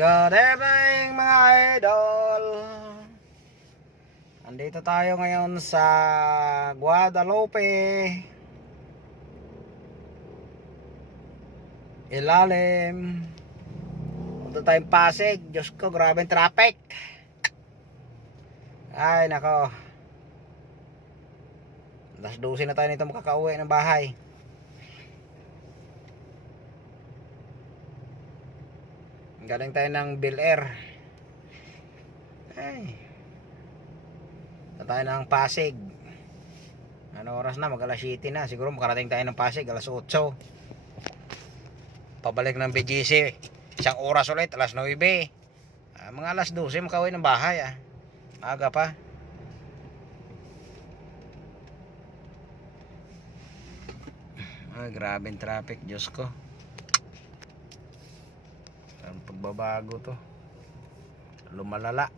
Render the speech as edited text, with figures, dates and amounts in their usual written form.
Good evening mga idol. Andito tayo ngayon sa Guadalupe Ilalim. Punta tayong Pasig. Diyos ko, grabe yung traffic. Ay nako, 12 na tayo nito makakauwi ng bahay. Galing tayo ng Bill Air. Ay, tayo ng Pasig. Ano oras na? Mag alas 7 na. Siguro makarating tayo ng Pasig alas 8. Pabalik ng BGC 1 oras ulit, alas 9. Mga alas 12 makauwi ng bahay. Aga pa. Ay, grabe yung traffic, Diyos ko. Ang pagbabago to, lumalala.